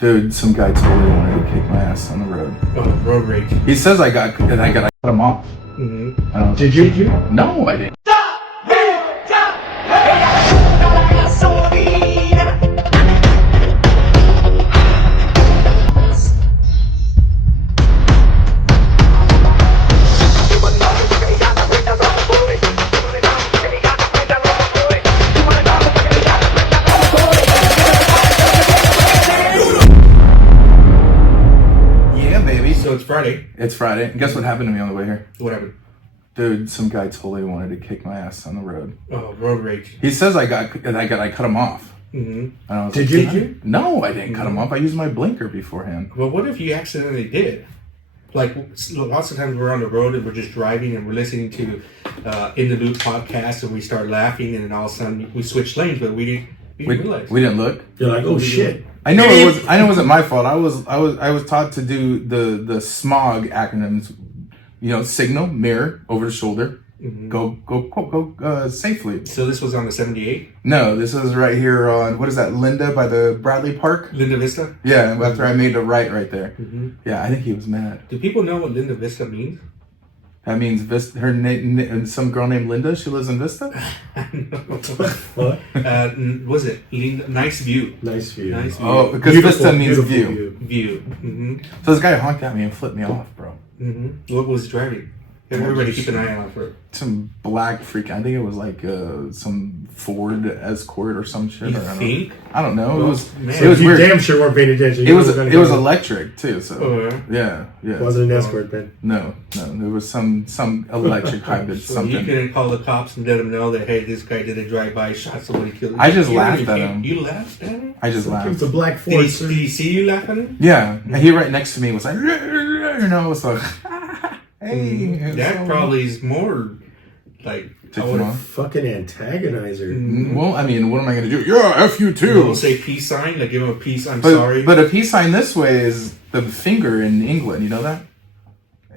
Dude, some guy totally wanted to kick my ass on the road. Oh, road rage. He says I cut him off. Mm-hmm. Did you? No, I didn't. So it's Friday. It's Friday. And guess what happened to me on the way here? What happened? Dude, some guy totally wanted to kick my ass on the road. Oh, road rage. He says I cut him off. Mm-hmm. Did you? No, I didn't cut him off. I used my blinker beforehand. Well, what if you accidentally did it? Like, lots of times we're on the road and we're just driving and we're listening to In the Loop podcast and we start laughing and then all of a sudden we switch lanes, but we didn't realize. We didn't look. You're like, oh shit. I know it wasn't my fault. I was taught to do the SMOG acronyms. You know, signal, mirror, over the shoulder, go safely. So this was on the 78? No, this is right here on, what is that, Linda by the Bradley Park? Linda Vista? Yeah, after I made the right there. Mm-hmm. Yeah, I think he was mad. Do people know what Linda Vista means? That means her name, some girl named Linda. She lives in Vista. What? Was it nice view? Nice view. Nice view. Oh, because Vista means view. View. Mm-hmm. So this guy honked at me and flipped me off, bro. Mm-hmm. What was driving? Everybody keep an eye out for it. Some black freak. I think it was like some Ford Escort or some shit. I don't know. Well, it was you weird. Damn sure weren't paying attention. It was electric too. So yeah. It wasn't an Escort, man. No. There was some electric hybrid. So something. you couldn't call the cops and let them know that, hey, this guy did a drive-by, shot somebody, killed him. I just laughed at him. You laughed at him? I just laughed. It was a black Ford. Did he see you laugh at him? Yeah, and he right next to me was like, you know, so hey. That probably is more like fucking antagonizer. Well, I mean, what am I gonna do? Yeah, F you too. We'll say peace sign, like give him a peace. I'm sorry. But a peace sign this way is the finger in England. You know that?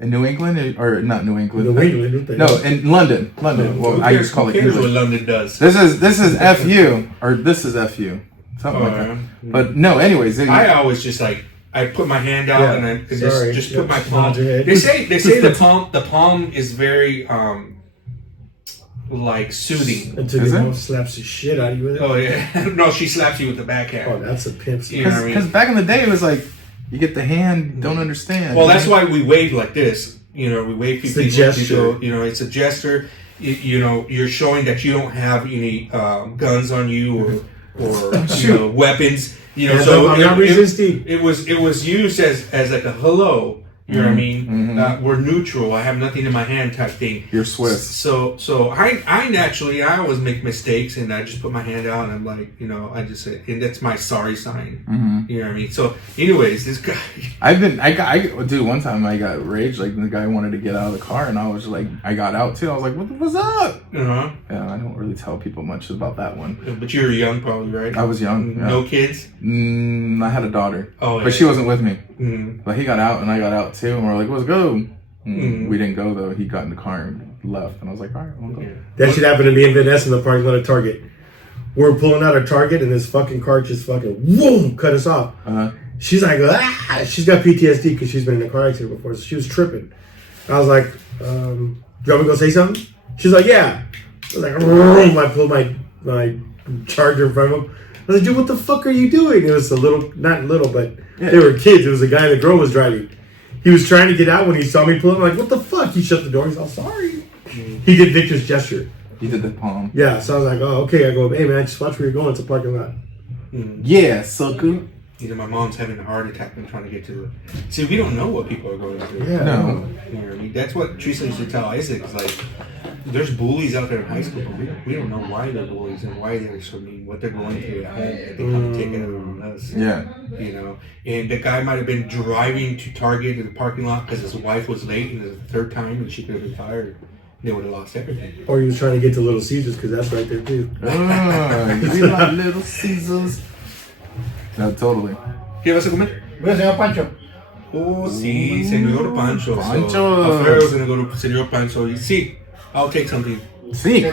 In New England or not New England? New England. No, in London. Well, I used to call it English. English. What London does. This is FU or this is FU, something like that. But no, anyways. I always just like. I put my hand out and I just put my palm. They say the palm is very like soothing. Until the mom slaps the shit out of you with it. Oh yeah, no, she slaps you with the backhand. Oh, that's a pimp. Because back in the day it was like you get the hand, don't understand. Well, that's why we wave like this. You know, we wave people. It's a gesture. You know, it's a gesture. You know, you're showing that you don't have any guns on you or weapons. You know, so I'm not resisting. It was used as like a hello. You know what I mean? We're neutral. I have nothing in my hand type thing. You're Swiss. So I naturally I always make mistakes and I just put my hand out and I'm like, you know, I just say, and that's my sorry sign. You know what I mean? So anyways, this guy. Dude, one time I got rage. Like the guy wanted to get out of the car and I was like, I got out too. I was like, what's up? Yeah, I don't really tell people much about that one. But you were young probably, right? I was young. Yeah. No kids? I had a daughter. Oh, yeah. But she wasn't with me. But he got out and I got out too, and we're like, let's go. We didn't go though. He got in the car and left, and I was like, all right, we'll go. Yeah. That shit happened to me and Vanessa in the parking lot of Target. We're pulling out of Target, and this fucking car just fucking whoom cut us off. She's like, she's got PTSD because she's been in a car accident before, so she was tripping. I was like, do you want me to go say something? She's like, yeah. I was like, I pulled my charger in front of him. I was like, dude, what the fuck are you doing? It was a little, not little, but they were kids. It was a guy and the girl was driving. He was trying to get out when he saw me pull up. I'm like, what the fuck? He shut the door. He's all sorry. He did Victor's gesture. He did the palm. Yeah, so I was like, oh, okay. I go, hey, man, just watch where you're going. It's a parking lot. Yeah, sucker. You know, my mom's having a heart attack and trying to get to the... See, we don't know what people are going through. Yeah. No. You know what I mean? That's what Teresa used to tell Isaac. Is like, there's bullies out there in high school, but we don't know why they're bullies and why they're so mean, what they're going through at home, that they come to take it out on us. Yeah. You know, and the guy might have been driving to Target in the parking lot because his wife was late and it was the third time and she could have been fired. They would have lost everything. Or he was trying to get to Little Caesars because that's right there too. You like Little Caesars? No, totally. ¿Qué vas a comer? Voy a señor Pancho. Oh, sí, Señor Pancho. Pancho. So, Alfredo's going to go to Señor Pancho. Sí, I'll take something. See.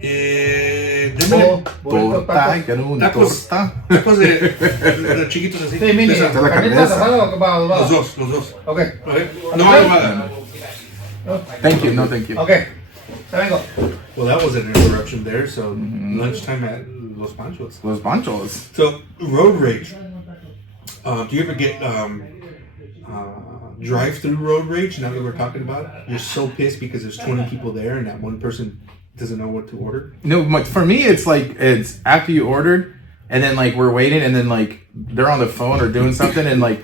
Démele. Burrito, Torta, quiero una Tacos. torta. Tacos de chiquitos así. Sí, mini. De esa. la ¿Carnitas cabeza. asadas o para Los dos, los dos. Ok. Okay. No, adobada. Thank you, no thank you. Ok. Te vengo. Well, that was an interruption there. So lunchtime at Los Panchos. Los Panchos. So road rage. Do you ever get drive-through road rage? Now that we're talking about it, you're so pissed because there's 20 people there and that one person doesn't know what to order. No, for me, it's like it's after you ordered, and then like we're waiting, and then like they're on the phone or doing something, and like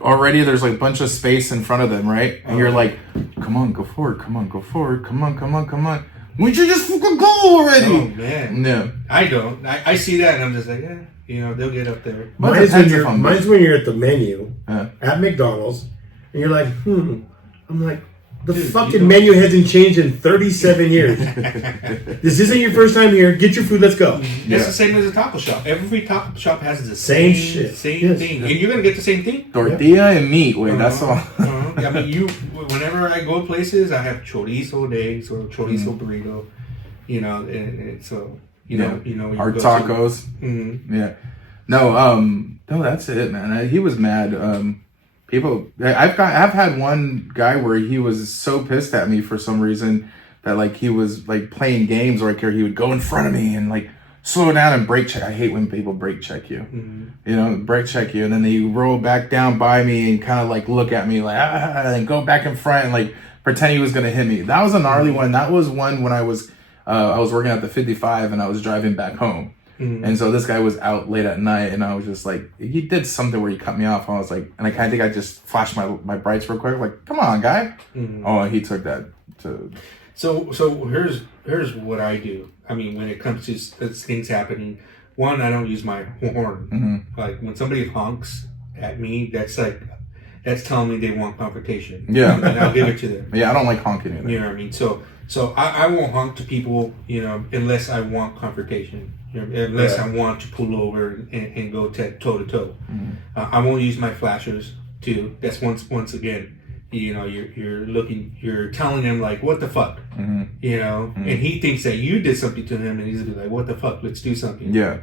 already there's like a bunch of space in front of them, right? And you're like, come on, go forward, come on, go forward, come on, come on, come on. Why don't you just fucking go already? Oh man, No. I don't. I see that and I'm just like, they'll get up there. But Mine's depends if I'm mine's when you're at the menu Uh. at McDonald's and you're like, I'm like, the Dude, fucking menu hasn't changed in 37 years. This isn't your first time here. Get your food. Let's go. It's the same as a taco shop. Every taco shop has the Same same shit. same Yes. thing, and you're gonna get the same thing. tortilla and meat, wait, that's all. I mean, whenever I go places, I have chorizo eggs or chorizo burrito. And so you Our go to- tacos. Mhm. Yeah. No, that's it, man. He was mad. I've had one guy where he was so pissed at me for some reason that like he was like playing games or he would go in front of me and like slow down and brake check. I hate when people brake check you. Brake check you, and then they roll back down by me and kind of like look at me like and go back in front and like pretend he was gonna hit me. That was a gnarly one. That was one when I was working at the 55 and I was driving back home. And so this guy was out late at night, and I was just like, he did something where he cut me off. I was like, and I kind of think I just flashed my brights real quick, like, come on, guy. Oh, he took that to. So here's what I do. I mean, when it comes to things happening, one, I don't use my horn. Like when somebody honks at me, that's telling me they want confrontation. Yeah. And I'll give it to them. Yeah, I don't like honking either. You know what I mean? So I won't honk to people, unless I want confrontation. Unless I want to pull over and go toe to toe. I won't use my flashers too. That's once again, you're telling him like, what the fuck, and he thinks that you did something to him, and he's gonna be like, what the fuck, let's do something. Yeah.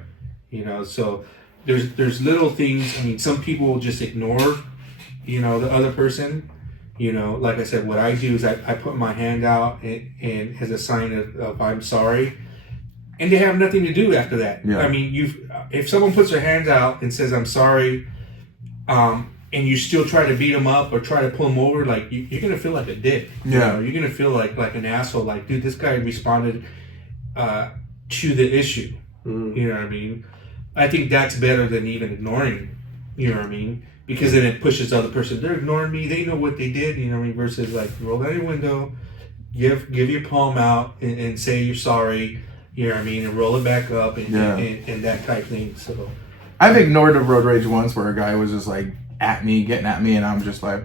So there's little things. I mean, some people will just ignore, the other person. Like I said, what I do is I put my hand out and as a sign of I'm sorry. And they have nothing to do after that. Yeah. I mean, if someone puts their hands out and says, I'm sorry, and you still try to beat them up or try to pull them over, like, you're going to feel like a dick. Yeah. You're going to feel like an asshole. Like, dude, this guy responded to the issue. You know what I mean? I think that's better than even ignoring. You know what I mean? Because then it pushes the other person. They're ignoring me. They know what they did. You know what I mean? Versus, like, roll down your window, give your palm out and say you're sorry. You know what I mean? And roll it back up and that type thing. So I've ignored a road rage once where a guy was just like getting at me, and I'm just like,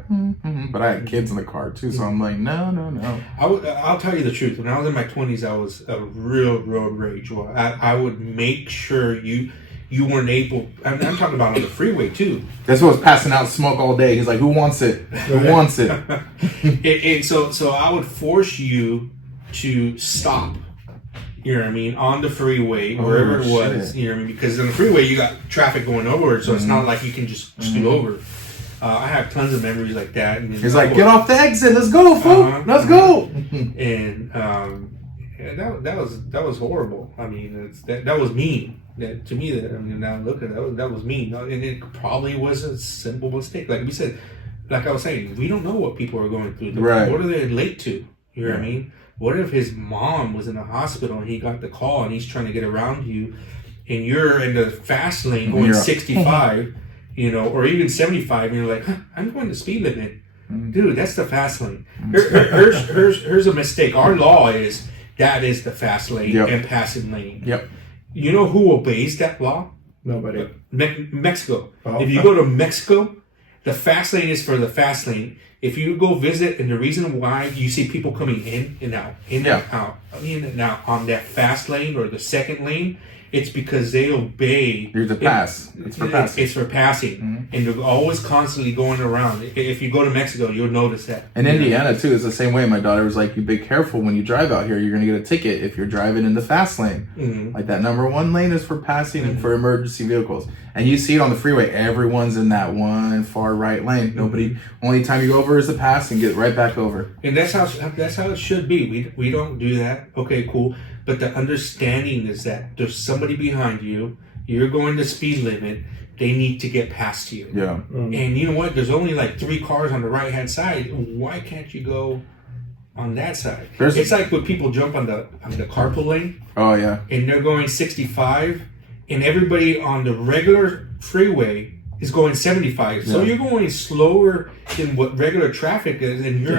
but I had kids in the car too, so I'm like, no. I'll tell you the truth. When I was in my 20s, I was a real road rage. I would make sure you weren't able. I'm talking about on the freeway too. This was passing out smoke all day. He's like, who wants it? Who wants it? and so I would force you to stop. You know what I mean? On the freeway, wherever it was. Shit. You know what I mean? Because on the freeway, you got traffic going over it, so it's not like you can just scoot over. I have tons of memories like that. And He's like, get off the exit. Let's go, fool. Let's go. And that was horrible. I mean, that was mean. That to me, now look at that was mean, and it probably was a simple mistake. Like we said, like I was saying, we don't know what people are going through. Right. What are they late to? You know what I mean? What if his mom was in the hospital and he got the call and he's trying to get around you, and you're in the fast lane going 65, or even 75, and you're like, I'm going the speed limit. Dude, that's the fast lane. Here's a mistake. Our law is that is the fast lane and passing lane. Yep. You know who obeys that law? Nobody. Mexico. Oh. If you go to Mexico, the fast lane is for the fast lane. If you go visit, and the reason why you see people coming in and out on that fast lane or the second lane, it's because they obey. Here's the pass. It's for passing. It's for passing. and they're always constantly going around. If you go to Mexico, you'll notice that. In Indiana too, it's the same way. My daughter was like, "You be careful when you drive out here. You're gonna get a ticket if you're driving in the fast lane. Like that number 1 lane is for passing and for emergency vehicles. And you see it on the freeway. Everyone's in that one far right lane. Nobody. Only time you go over is to pass and get right back over. And that's how it should be. We don't do that. Okay, cool. But the understanding is that there's somebody behind you. You're going the speed limit. They need to get past you. Yeah. And you know what? There's only like 3 cars on the right hand side. Why can't you go on that side? It's like when people jump on the carpool lane. Oh yeah. And they're going 65, and everybody on the regular freeway is going 75. So you're going slower than what regular traffic is, and you're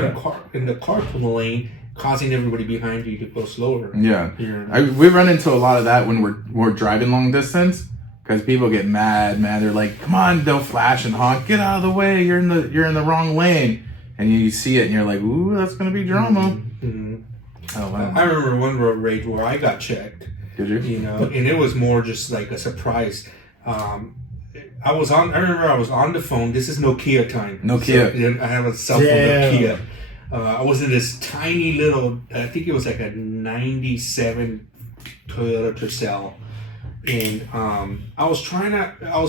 in the carpool lane, causing everybody behind you to go slower. Yeah. We run into a lot of that when we're driving long distance. Because people get mad. They're like, "Come on!" They'll flash and honk. Get out of the way! You're in the wrong lane. And you see it, and you're like, "Ooh, that's gonna be drama." Oh wow! I remember one road rage where I got checked. Did you? You know, and it was more just like a surprise. I remember I was on the phone. This is Nokia time. Nokia. So I have a cell phone Nokia. I was in this tiny little. I think it was like a '97 Toyota Tercel. And I was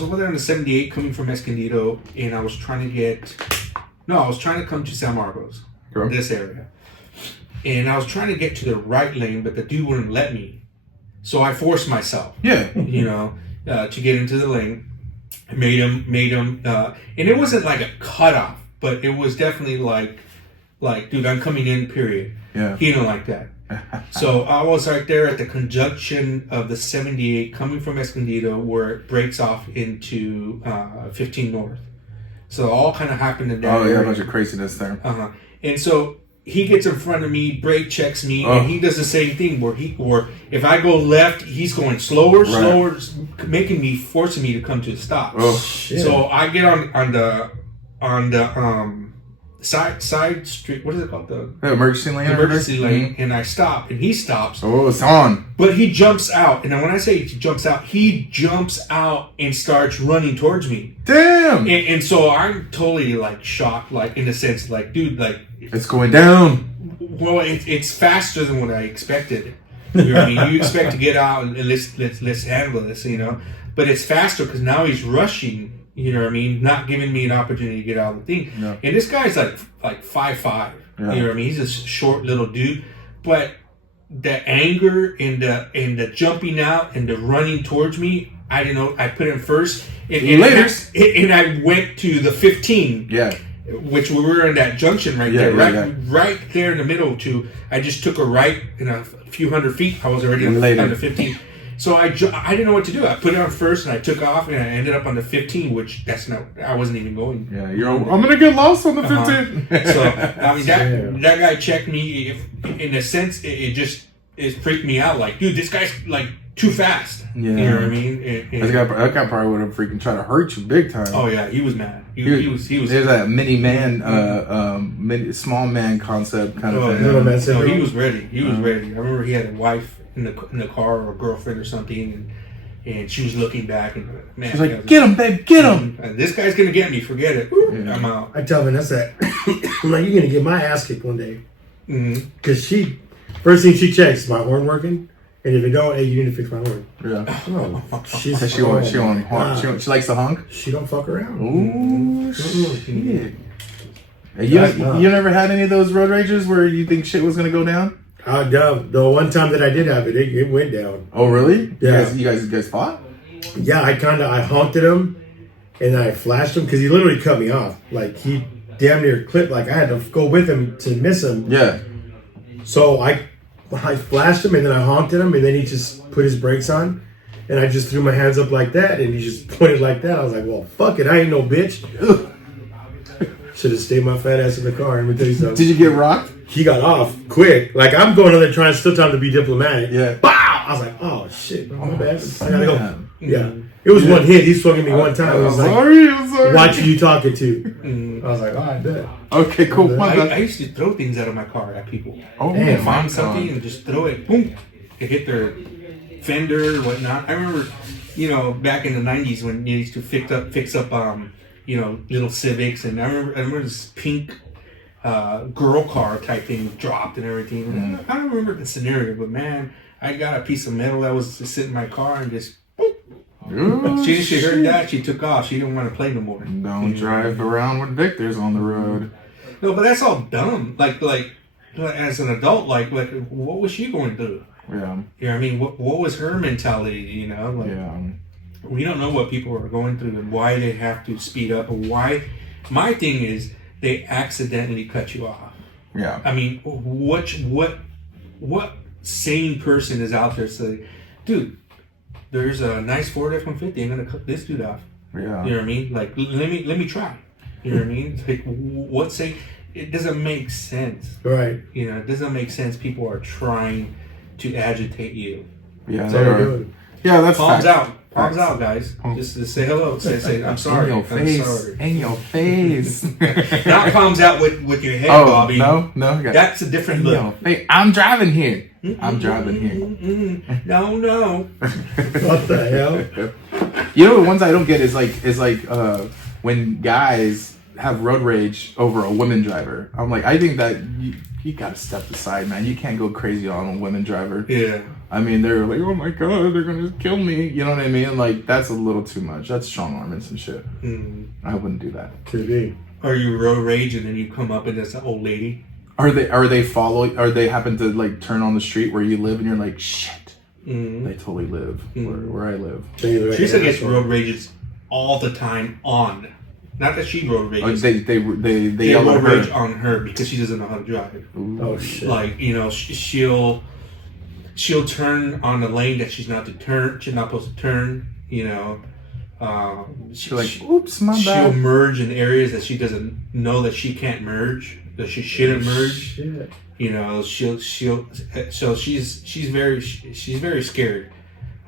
over there on the 78 coming from Escondido, and I was trying to come to San Marcos, this area. And I was trying to get to the right lane, but the dude wouldn't let me. So I forced myself, to get into the lane. I made him, and it wasn't like a cutoff, but it was definitely like, dude, I'm coming in, period. Yeah. He didn't like that. So I was right there at the conjunction of the 78 coming from Escondido, where it breaks off into 15 North. So it all kind of happened in that area. A bunch of craziness there. And so he gets in front of me, brake checks me, and he does the same thing where if I go left, he's going slower, forcing me to come to a stop. Oh shit! So I get on the side street. What is it called? The emergency lane. Emergency lane, and I stop, and he stops. Oh, it's on. But he jumps out, and then when I say he jumps out and starts running towards me. Damn. And so I'm totally like shocked, like in the sense, like, dude, like it's going down. Well, it's faster than what I expected. You know what I mean? You expect to get out and let's handle this, you know. But it's faster because now he's rushing. You know what I mean? Not giving me an opportunity to get out of the thing. No. And this guy's like 5'5". Yeah. You know what I mean? He's a short little dude. But the anger and the jumping out and the running towards me, I didn't know. I put him first. And I went to the 15. Yeah. Which we were in that junction right there. Right there in the middle I just took a right in a few hundred feet. I was already on the 15. So I didn't know what to do. I put it on first, and I took off, and I ended up on the 15, which I wasn't even going. Yeah, I'm gonna get lost on the 15. So I mean, that guy checked me. In a sense, it freaked me out. Like, dude, this guy's like too fast. Yeah. You know what I mean? That guy probably would have freaking tried to hurt you big time. Oh yeah, he was mad. He was. There's that mini man, small man concept kind of thing. No, he was ready. He was ready. I remember he had a wife in the car, or a girlfriend or something, and she was looking back, and man, she's like, "Get him, babe, get him! This guy's gonna get me. Forget it. I'm out." I tell Vanessa, I'm like, "You're gonna get my ass kicked one day," because first thing she checks is my horn working, and if it don't, hey, you need to fix my horn. Yeah. Oh, she likes to honk. She don't fuck around. Ooh, shit. You never had any of those road rages where you think shit was gonna go down? The one time that I did have it, it went down. Oh, really? Yeah. You guys fought? Yeah, I honked at him, and I flashed him because he literally cut me off. Like, he damn near clipped. Like, I had to go with him to miss him. Yeah. So I flashed him, and then I honked at him, and then he just put his brakes on, and I just threw my hands up like that, and he just pointed like that. I was like, well, fuck it, I ain't no bitch. Should have stayed my fat ass in the car. Let me tell you something. Did you get rocked? He got off quick. Like, I'm going on there trying to be diplomatic. Yeah. Bow! I was like, oh shit, bro, my bad. I gotta go. Yeah. It was one hit. He swung at me one time. I was like, I'm sorry. Watch who you talking to. I was like, all right, bet. Okay, cool. I used to throw things out of my car at people. Oh, and find something and just throw it. Boom! It hit their fender or whatnot. I remember, back in the '90s when you used to fix up little Civics, and I remember this pink girl car type thing dropped and everything. And I don't remember the scenario, but man, I got a piece of metal that was just sitting in my car and just. She heard that, she took off. She didn't want to play no more. Don't drive around with Victors on the road. No, but that's all dumb. Like as an adult, like what was she going through? Yeah. You know what I mean? What was her mentality? We don't know what people are going through and why they have to speed up, or why. My thing is they accidentally cut you off. Yeah. I mean, what sane person is out there saying, dude, there's a nice Ford F-150, I'm gonna cut this dude off. Yeah. You know what I mean? Like, let me try. You know what I mean? Like, what's say? It doesn't make sense. Right. It doesn't make sense. People are trying to agitate you. Yeah. That's all they're doing. Yeah, that's Palms facts. Palms out, guys. Just to say hello. Say I'm sorry. In your face. I'm sorry. In your face. Not palms out with your head Oh, bobbing. no. That's a different In look. your face. I'm driving here. I'm driving here. No. What the hell? You know, the ones I don't get is like when guys have road rage over a woman driver. I'm like, I think that you gotta step aside, man. You can't go crazy on a woman driver. Yeah. I mean, they're like, oh my god, they're gonna kill me. You know what I mean? Like, that's a little too much. That's strong arming some shit. I wouldn't do that. Could be. Are you road rage and then you come up and there's an old lady? Are they following? Or they happen to like turn on the street where you live and you're like, shit. They totally live where I live. She said gets road rages all the time on. Not that she road rages. They yell at road rage her. on her because she doesn't know how to drive. Ooh. Oh shit. Like, she'll turn on the lane that she's not supposed to turn. She's like, oops, my She'll bad. merge in areas that she doesn't know that she can't merge, that she shouldn't merge. Shit. So she's very scared,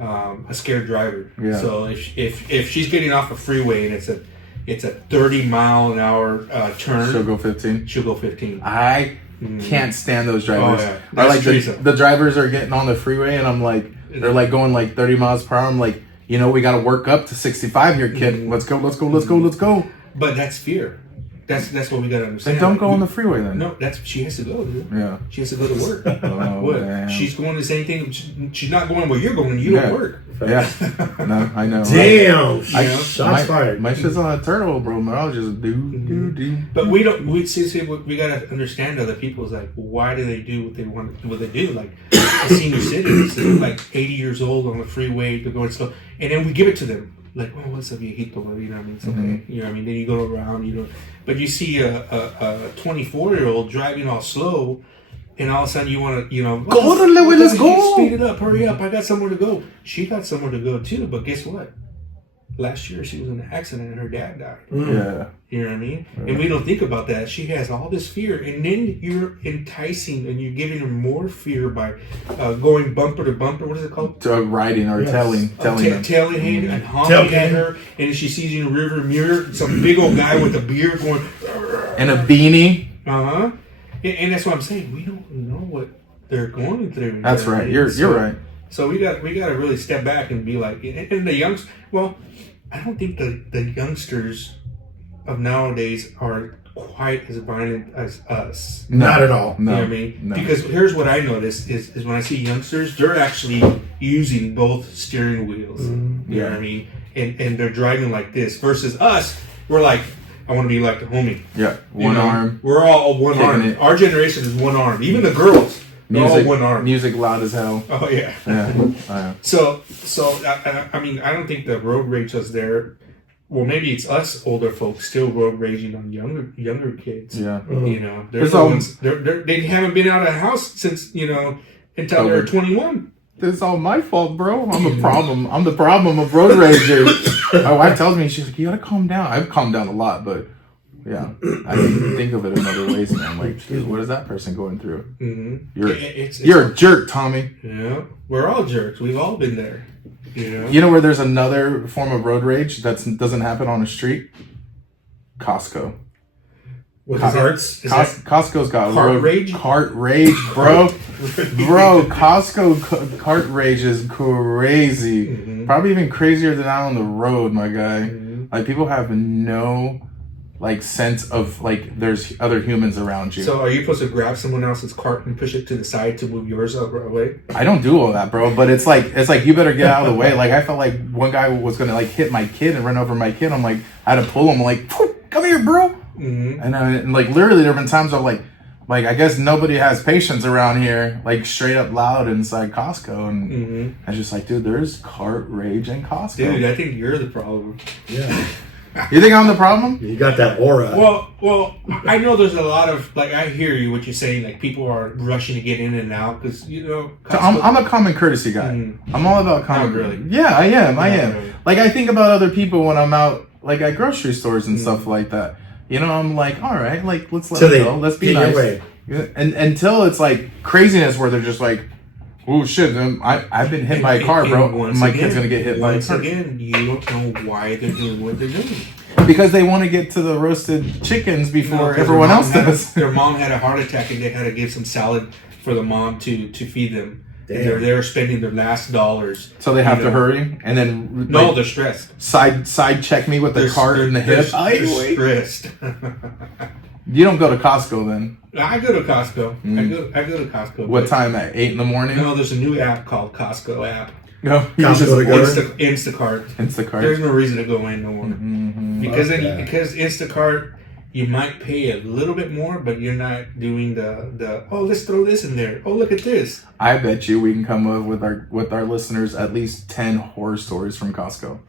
a scared driver. Yeah. So if she's getting off a freeway and it's a 30-mile-an-hour turn, She'll go 15. She'll go 15. I can't stand those drivers. Oh, yeah. Or That's like Teresa. the drivers are getting on the freeway and I'm like, they're like going like 30 miles per hour. I'm like, we got to work up to 65 here, kid. Let's go. But that's fear. That's what we gotta understand. Then don't go on the freeway then. No, she has to go, dude. Yeah. She has to go to work. Oh, What? damn. She's going the same thing. She's not going where you're going. You don't work. Yeah. No, I know. Damn. I- Shots fired. My shit's on a turtle, bro. Man, I'll just do. But we don't. We gotta understand other people's like why do they do what they want? What they do? Like a senior citizens, they're like 80 years old on the freeway, they're going slow, and then we give it to them. Like, oh, what's up, viejito? You know what I mean? It's okay. You know what I mean? Then you go around, But you see a 24-year-old driving all slow, and all of a sudden you want to, Go on, let's go. Speed it up, hurry up! I got somewhere to go. She got somewhere to go too, but guess what? Last year she was in an accident and her dad died. Yeah. You know what I mean? And we don't think about that. She has all this fear, and then you're enticing and you're giving her more fear by going bumper to bumper. What is it called? Riding or telling them. Tailing her and honking at her, and if she sees you in the rearview mirror, some big old guy with a beard going, And a beanie. and that's what I'm saying. We don't know what they're going through. That's right. You're right. So we got to really step back and be like, and the youngsters. Well, I don't think the youngsters of nowadays are quite as violent as us. Not at all. No. You know what I mean? No. Because here's what I notice is when I see youngsters, they're actually using both steering wheels. You know what I mean? And they're driving like this versus us, we're like, I want to be like the homie. Yeah. One arm. We're all one Kicking arm. it. Our generation is one arm. Even the girls, they're all one arm. Music loud as hell. Oh, yeah. Yeah. So I mean, I don't think the road rage was there. Well, maybe it's us older folks still road raging on younger kids. Yeah. They're the ones. They haven't been out of the house since until they're 21. It's all my fault, bro. I'm the problem. I'm the problem of road ragers. My wife tells me, she's like, you gotta calm down. I've calmed down a lot, but yeah, I didn't think of it in other ways, man. Like, dude, what is that person going through? You're a jerk, Tommy. Yeah, we're all jerks. We've all been there. You know where there's another form of road rage that doesn't happen on a street? Costco. With the carts? Costco's got Cart rage? Cart rage, bro. Bro, Costco cart rage is crazy. Probably even crazier than out on the road, my guy. Like people have no like sense of like there's other humans around you. So are you supposed to grab someone else's cart and push it to the side to move yours away? I don't do all that, bro. But it's like you better get out of the way. Like I felt like one guy was gonna like hit my kid and run over my kid. I'm like, I had to pull him. I'm like, come here, bro. Mm-hmm. And like literally there have been times I'm like I guess nobody has patience around here. Like straight up loud inside Costco, and I was just like, dude, there's cart rage in Costco. Dude, I think you're the problem. Yeah. You think I'm the problem? You got that aura. Well, I know there's a lot of like I hear you what you're saying. Like people are rushing to get in and out because So I'm a common courtesy guy. I'm all about common. Not really. Yeah, I am. Really. Like I think about other people when I'm out, like at grocery stores and stuff like that. I'm like, all right, like let's let it go. Let's be nice. And until it's like craziness where they're just like, oh shit, I've been hit by a car, bro. My kid's gonna get hit by a car. Once again, you don't know why they're doing what they're doing. Because they want to get to the roasted chickens before everyone else does. Their mom had a heart attack and they had to give some salad for the mom to feed them. And they're spending their last dollars. So they have to hurry and then they're stressed. Side check me with the cart in the hip. They're stressed. You don't go to Costco then? I go to Costco. I go to Costco. What time? At 8 in the morning? No, there's a new app called Costco app. No, Instacart. Instacart. There's no reason to go in no more. Because Instacart, you might pay a little bit more, but you're not doing the let's throw this in there. Oh, look at this. I bet you we can come up with our listeners at least 10 horror stories from Costco.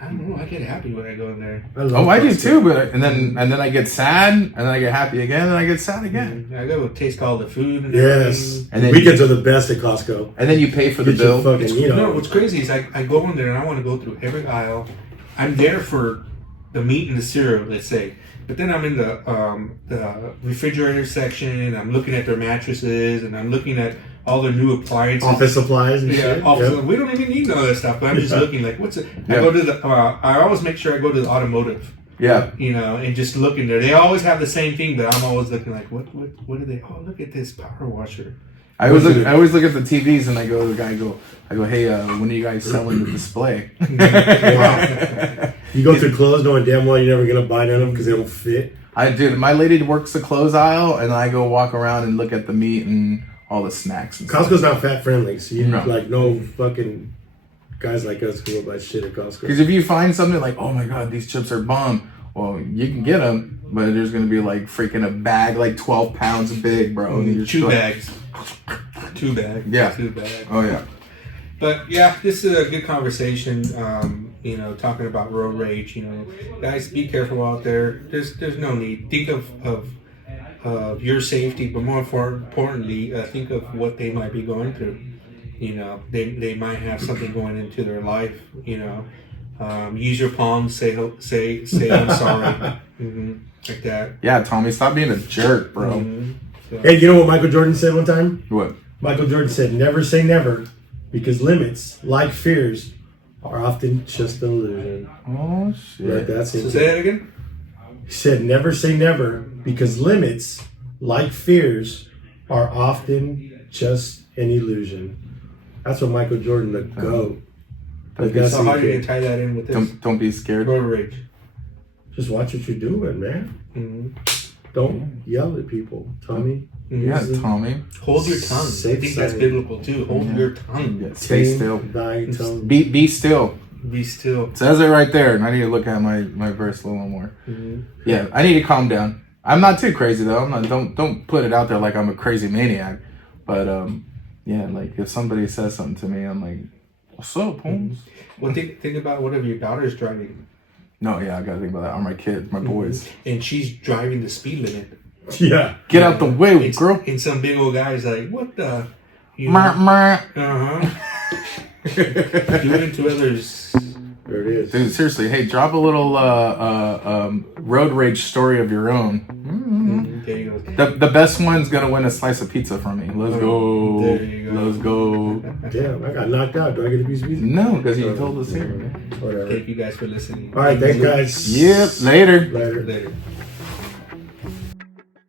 I don't know. I get happy when I go in there. I do too. But and then I get sad, and then I get happy again, and I get sad again. I go taste all the food. And yes, and then weekends are the best at Costco. And then you pay for the bill. What's crazy is I go in there and I want to go through every aisle. I'm there for the meat and the cereal, let's say. But then I'm in the refrigerator section, and I'm looking at their mattresses, and I'm looking at all the new appliances, office supplies and shit. We don't even need none of that stuff. But I'm just looking like, what's it? I go to the. I always make sure I go to the automotive. Yeah. And just looking there. They always have the same thing, but I'm always looking like, what are they? Oh, look at this power washer. I always look at the TVs and I go to the guy. I go, hey, when are you guys selling the display? Wow. You go through clothes knowing damn well you're never gonna buy none of them because they don't fit. I do. My lady works the clothes aisle, and I go walk around and look at the meat and all the snacks. And Costco's not fat friendly, so no fucking guys like us who will buy shit at Costco. Because if you find something like, oh my god, these chips are bomb, well, you can get them, but there's gonna be like freaking a bag like 12 pounds big, bro. Two bags. Yeah. 2 bags. Oh yeah. But yeah, this is a good conversation. Talking about road rage. Guys, be careful out there. There's no need. Think of your safety, but more importantly, think of what they might be going through. They might have something going into their life. Use your palms. Say I'm sorry. Like that. Yeah, Tommy, stop being a jerk, bro. So. Hey, you know what Michael Jordan said one time? What? Michael Jordan said, "Never say never, because limits, like fears, are often just an illusion." Oh shit! That's it. So say that again. He said, "Never say never, because limits, like fears, are often just an illusion." That's what Michael Jordan, the GOAT. So how are you gonna tie that in with this? Don't be scared. Road rage. Just watch what you're doing, man. Don't yell at people, Tommy. Yeah, Tommy. Hold your tongue. I think that's biblical too. Hold your tongue. Yeah, stay still. Thy tongue. Be still. Be still. It says it right there, and I need to look at my verse a little more. Yeah, I need to calm down. I'm not too crazy though. I'm not. Don't put it out there like I'm a crazy maniac. But yeah, like if somebody says something to me, I'm like, "What's up, Holmes?" Well, think about whatever your daughter's driving. No, yeah, I gotta think about that. Or my kids, my boys. And she's driving the speed limit. Yeah. Get out the way, girl. And some big old guy's like, what the? Do it to others. There it is. Dude, seriously, hey, drop a little road rage story of your own. There you go. The best one's gonna win a slice of pizza from me. Let's go. There you go. Let's go. Damn, I got knocked out. Do I get a piece of pizza? No, because you told us here. Whatever. Thank you guys for listening. All right, thanks, guys. Yep, later. Later. Later.